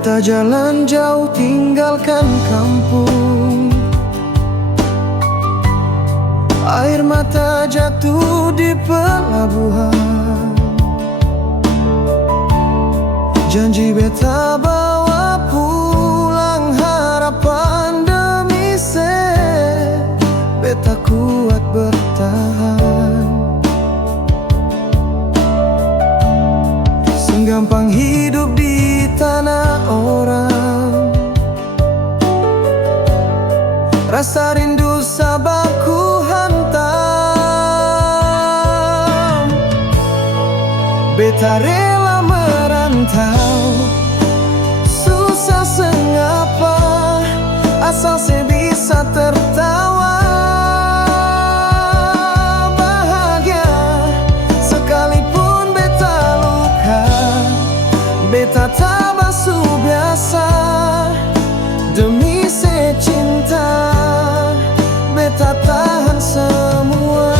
Beta jalan jauh tinggalkan kampung. Air mata jatuh di pelabuhan. Janji beta bawa pulang harapan demi beta kuat bertahan. Senggampang hidup di tanah orang. Rasa rindu sabarku hantam. Beta rela merantau, susah sengapa, asal saya bisa tertawa. Bahagia sekalipun beta luka, beta tak basuh biasa. Demi secinta, beta tahan semua.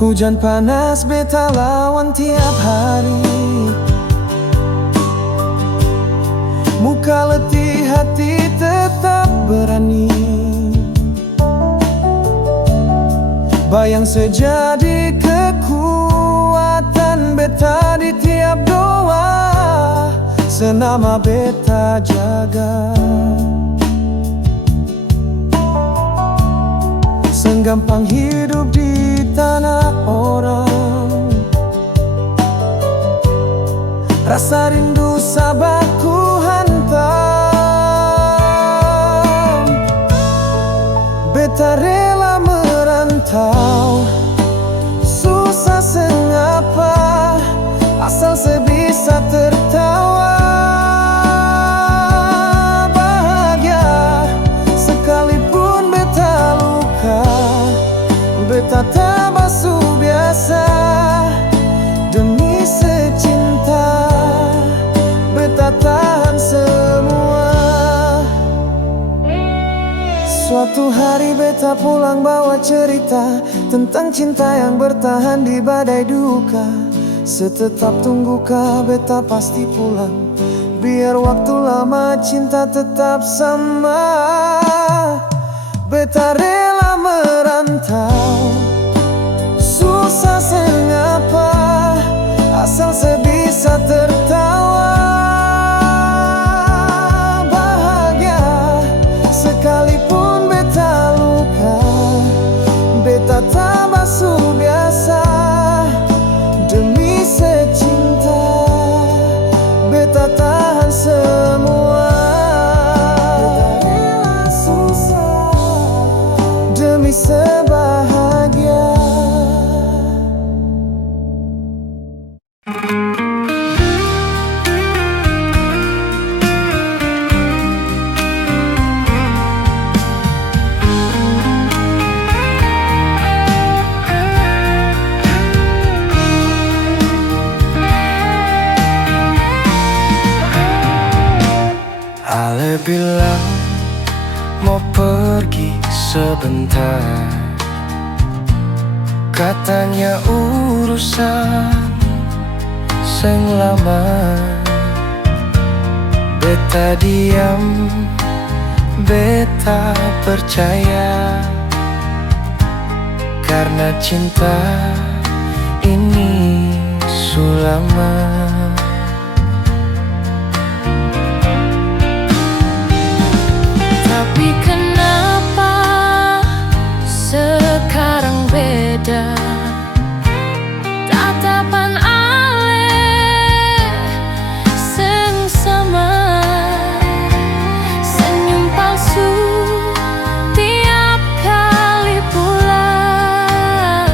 Hujan panas beta lawan tiap hari. Muka letih, hati tetap berani. Bayang sejadi kekuatan beta di tiap doa. Senama beta jaga. Senggampang hidup di tanah orang. Rasa rindu sabarku hantam. Beta rela merantau, susah sengapa, asal sebisa tertawa. Bahagia sekalipun beta luka, beta tak basuh biasa. Demi secinta, beta tahan semua. Suatu hari beta pulang bawa cerita tentang cinta yang bertahan di badai duka. Setetap tungguka beta pasti pulang, biar waktu lama cinta tetap sama. Beta rela merantau, susah sengapa, asal sebisa tertawa. Bahagia sekalipun beta luka, beta tak basuh biasa. Demi secinta, beta tahan semua. Beta rela susah demi sebahagia. Ale bilang mau pergi sebentar, katanya urusan sing lama. Beta diam, beta percaya, karena cinta ini sulama. Tapi kenapa sekarang beda? Tatapan ale sing sama, senyum palsu tiap kali pulang.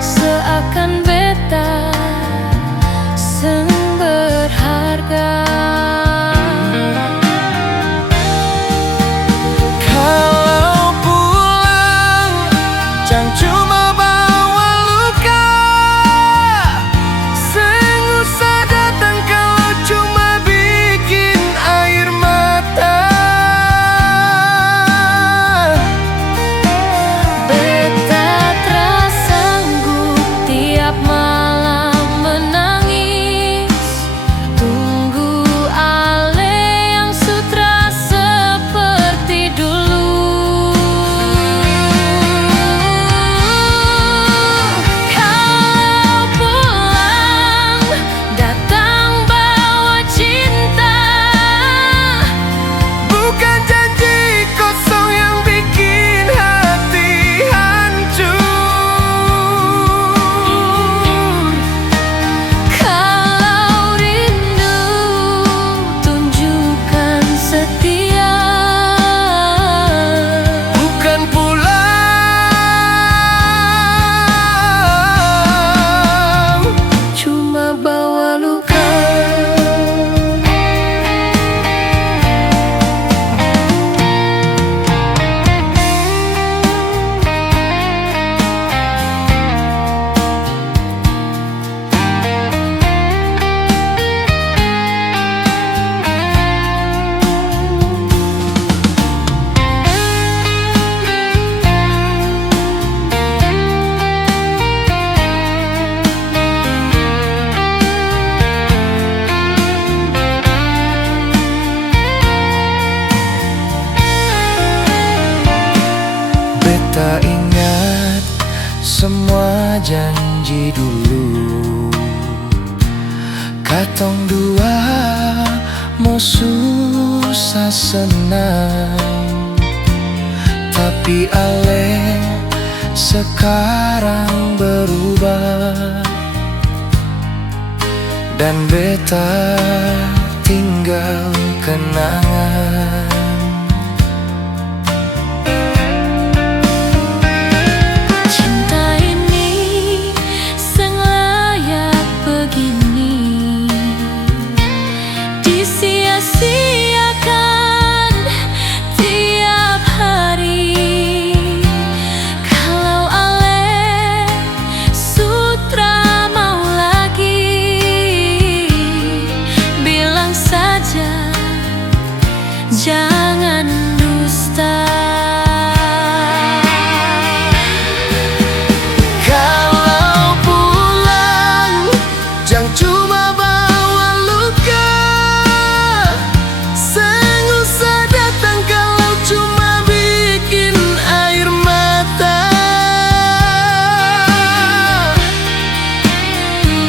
Seakan beta janji dulu, katong dua mau susah senang. Tapi ale sekarang berubah, dan beta tinggal kenangan. Cinta ini seng layak begini, disia-siakan tiap hari. Kalau ale sutra mau lagi, bilang saja jangan dusta. Kalau pulang jangan cuma bawa luka, seng usah datang kalau cuma bikin air mata.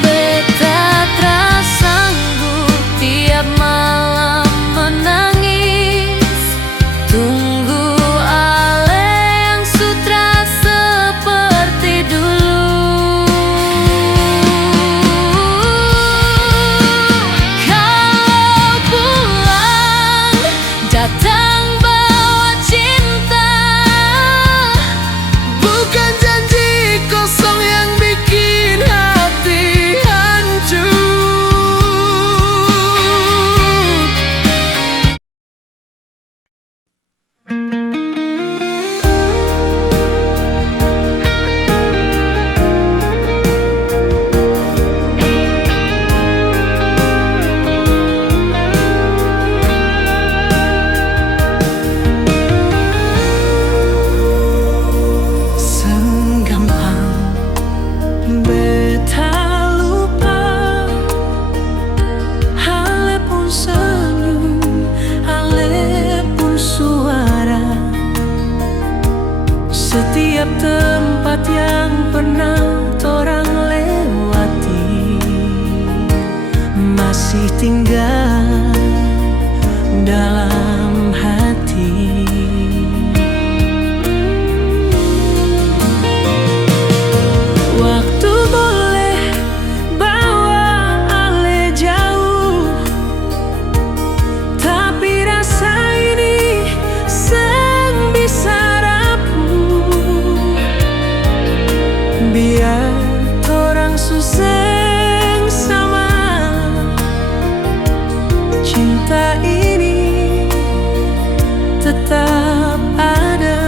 Beta tak sanggup tiap malam menangis, tunggu ale yang sutra seperti dulu. Kalau pulang datang bawa cinta, Bukan janji kosong yang bikin hati hancur. Segampang beta lupa, ale pun senyum, ale pun suara. Setiap tempat yang pernah torang lewati masih tinggal dalam hati. Waktu boleh bawa ale jauh, tapi rasa ini seng bisa rapuh. Biar torang suseng sama, cinta ini tetap ada.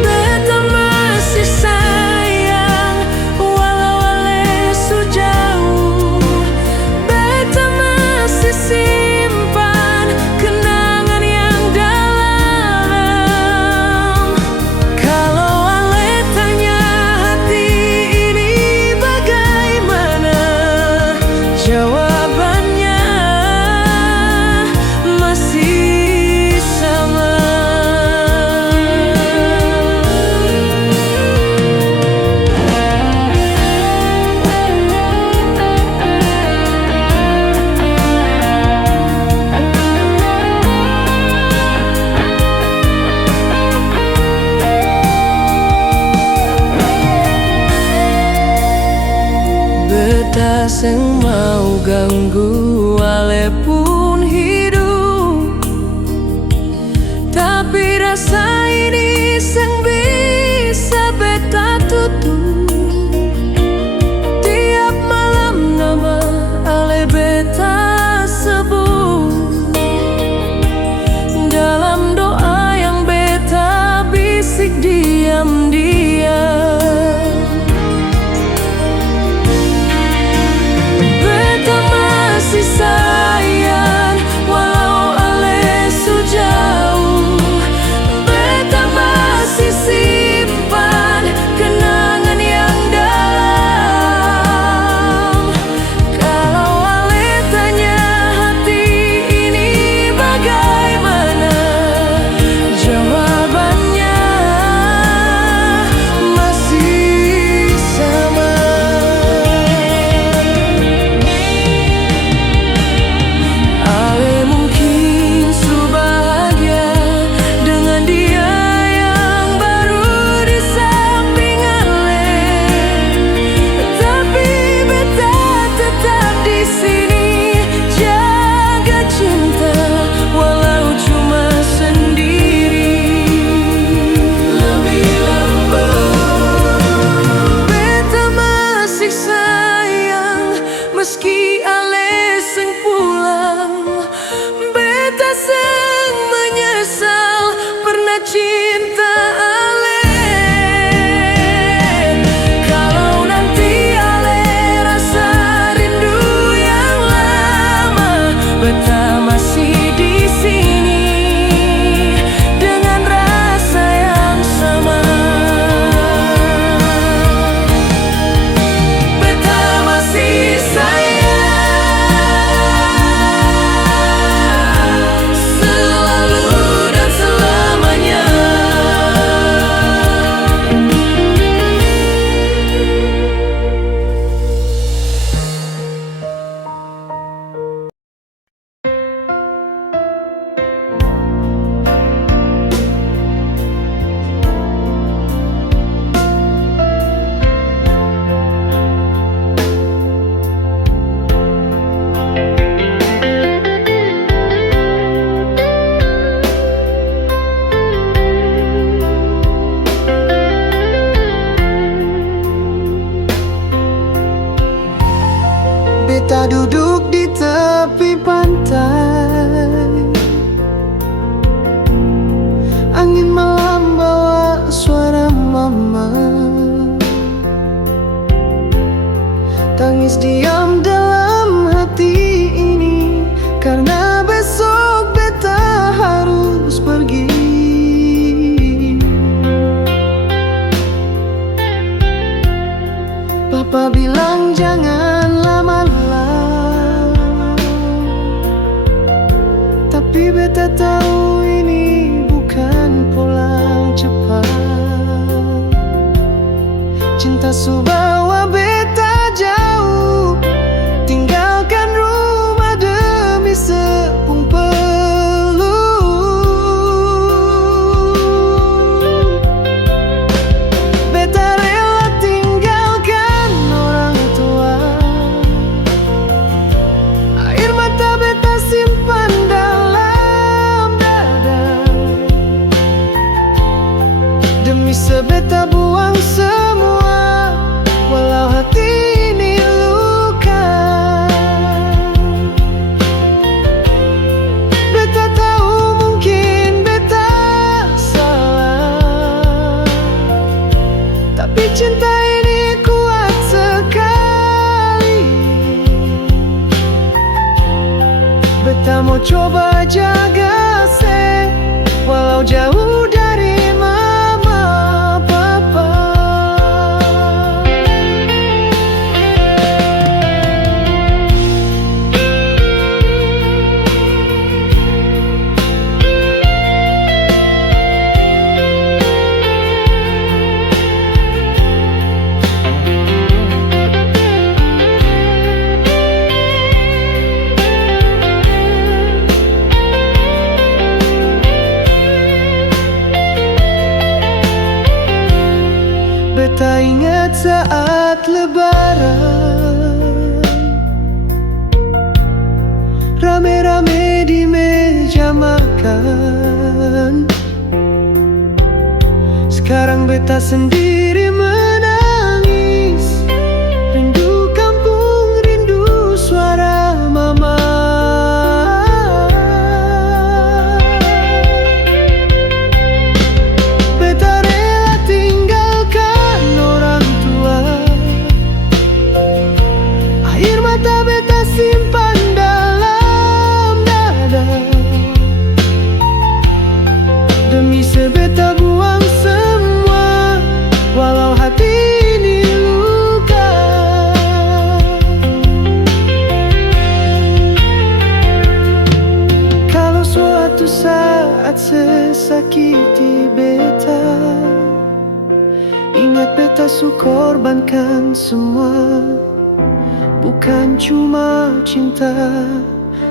Beta masih sayang walau ale su jauh. Beta masih simpan kenangan yang dalam. Kalau ale tanya hati ini bagaimana, jawabannya masih sama. Beta seng mau ganggu ale pun hidup, tapi rasa ini seng bisa beta tutup. Tiap malam nama ale beta sebut, dalam doa yang beta bisik diam-diam. Beta masih sayang walau ale su jauh. tepi pantai. Angin malam bawa suara mama, tangis diam dalam hati ini, karena besok beta harus pergi. Papa bilang jangan lama-lama, tapi beta tahu ini bukan pulang cepat. Cinta su bawa beta jauh, tinggalkan rumah demi sepung peluk. Beta rela tinggalkan orang tua, air mata beta simpan dalam dada, demi sebeta buang semua, walau hati ini luka. Beta tahu mungkin beta salah, tapi cinta ini kuat sekali. Beta mau coba jaga se, walau jauh dari mama papa. Beta ingat saat lebaran, rame-rame di meja makan. Sekarang beta sendiri menangis, rindu kampung, rindu suara mama. Beta rela tinggalkan orang tua, air mata beta simpan dalam dada, demi sebeta buang semua, walau hati ini luka. Kalau suatu saat sesakiti beta, ingat beta su korbankan semua, bukan cuma cinta,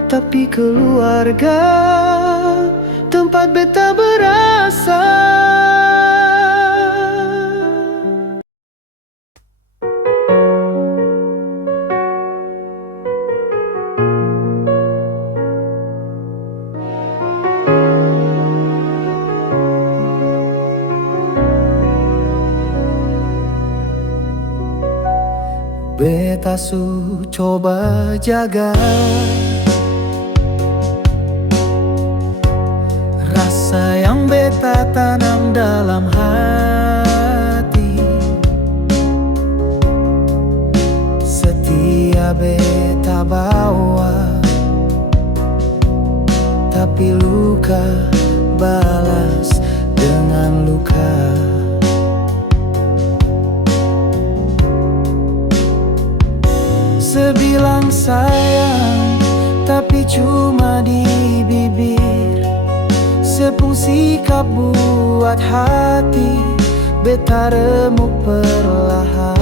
tapi keluarga, tempat beta berasa. Beta su coba jaga rasa yang beta tanam dalam hati. Setia beta bawa, tapi luka balas dengan luka. Sebilang sayang, tapi cuma di bibir. Sepung sikap buat hati beta remuk perlahan.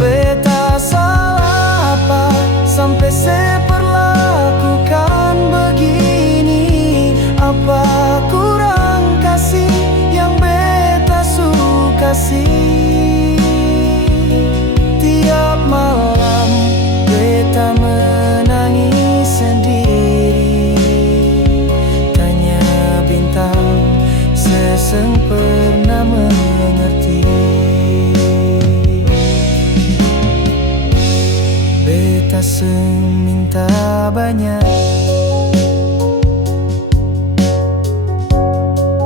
Beta salah apa sampai seperlakukan begini? Apa kurang kasih yang beta suka kasih? Tiap malam beta menangis sendiri, tanya bintang seseng pernah mengerti. Beta beta seng minta banyak,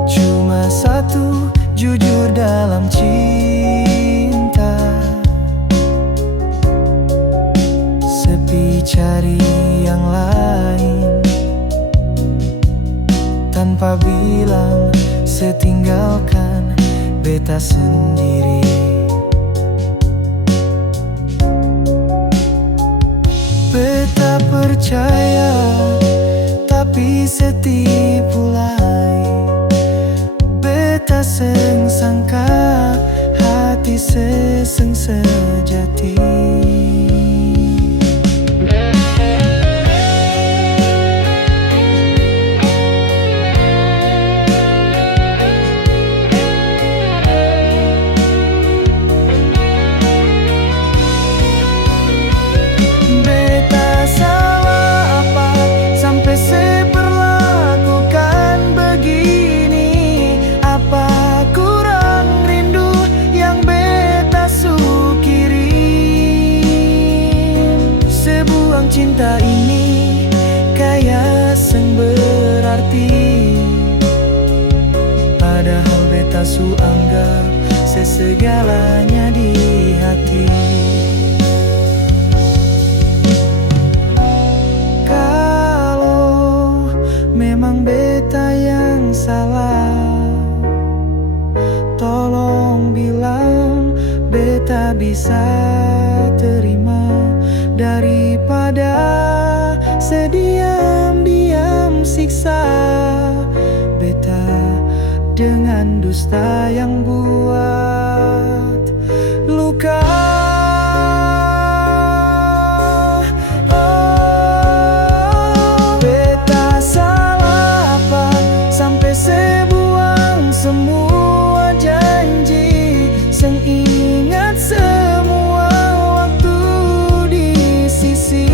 cuma satu, jujur dalam cinta. Sepi cari yang lain, tanpa bilang setinggalkan beta sendiri. Beta percaya, tapi setipu lain. Beta seng sangka, hati seseng sejati. Cinta ini kayak seng berarti, padahal beta su anggap sesegalanya di hati. Kalau memang beta yang salah, tolong bilang beta bisa terima, daripada sediam-diam siksa beta dengan dusta yang buat luka. Oh, beta salah apa sampai sebuang semua janji, seng ingat semua waktu di sisi.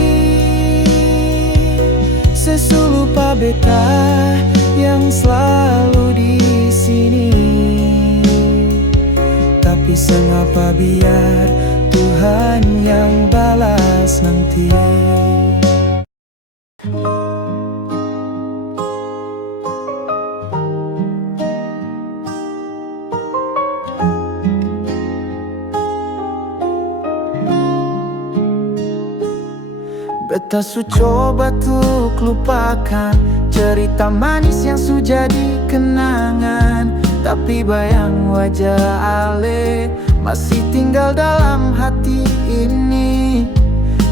Sesu lupa beta yang selalu di sini, tapi sengapa biar Tuhan yang balas nanti. Beta su coba tuk lupakan cerita manis yang su jadi kenangan, tapi bayang wajah Ale masih tinggal dalam hati ini.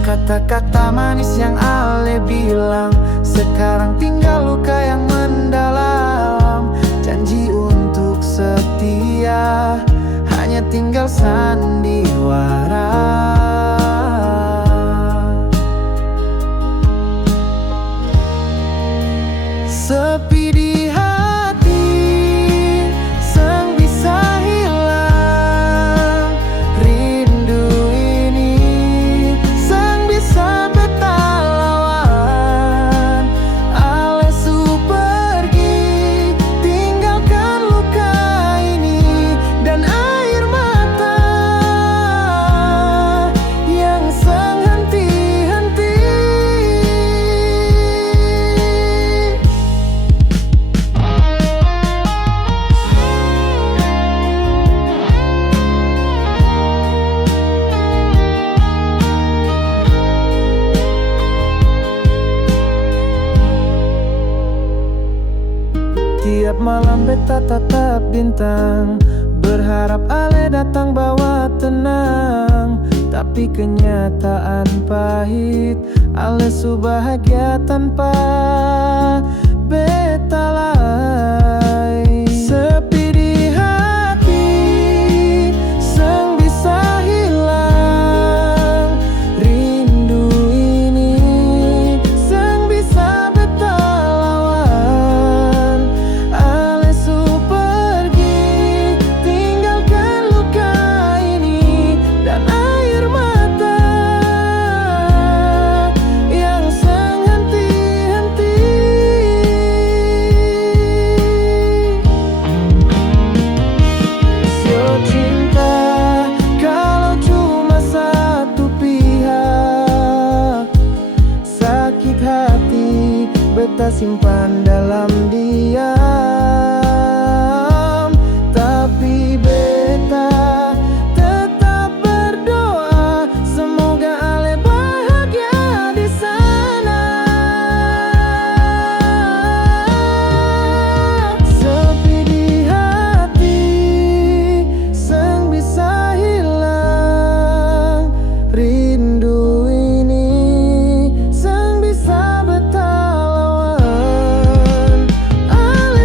Kata-kata manis yang Ale bilang sekarang tinggal luka yang mendalam. Janji untuk setia hanya tinggal sandiwara. Sepi di hati, seng bisa hilang. Rindu ini seng bisa beta lawan. Ale su pergi, tinggalkan luka ini dan air mata yang seng henti-henti. Tiap malam beta tatap bintang, berharap Ale datang bawa tenang. Tapi kenyataan pahit, Ale su bahagia tanpa beta lai. Sepi di hati, seng bisa hilang. Rindu ini seng bisa beta lawan. Ale su pergi, tinggalkan luka ini dan air mata yang seng henti-henti. simpan dalam diam. Tapi beta tetap berdoa, semoga Ale bahagia di sana. Sepi di hati, seng bisa hilang. Rindu ini seng bisa beta lawan. Ale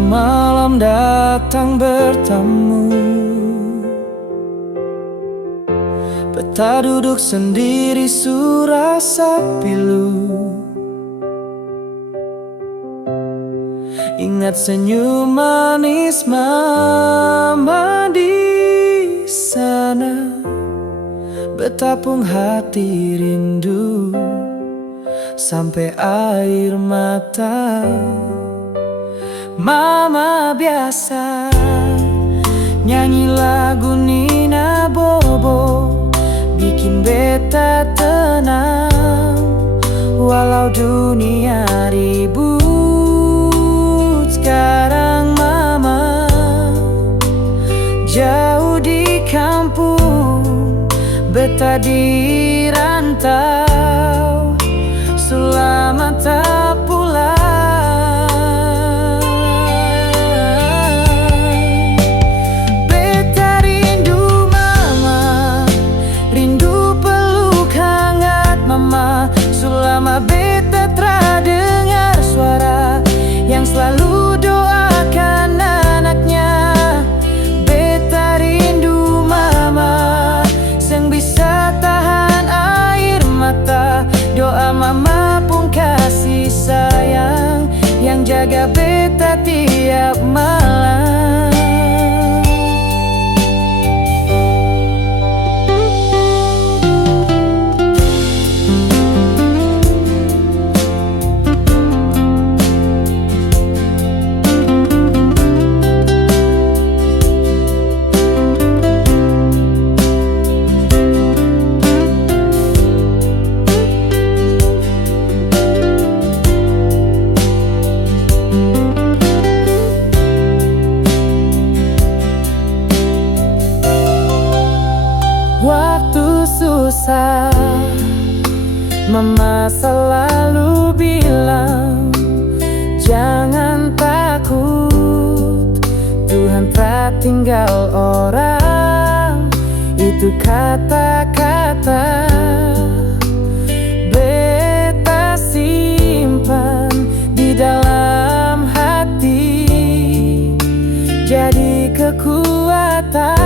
malam datang bertamu. Beta duduk sendiri surasa pilu. Ingat senyum manis mama di sana. Betapung hati rindu sampai air mata. Mama biasa nyanyi lagu Nina Bobo, bikin beta tenang. Walau dunia ribut, sekarang mama jauh di kampung, beta di rantau, selamat tak pulang. Beta rindu mama, rindu peluk hangat mama. Selama beta terdengar suara yang selalu doakan anaknya. Beta rindu mama, yang bisa tahan air mata. Doa mama pun kasih sayang yang jaga beta tiap malam. Waktu susah, mama selalu bilang, jangan takut, Tuhan tak tinggal orang. Itu kata-kata beta simpan di dalam hati, jadi kekuatan.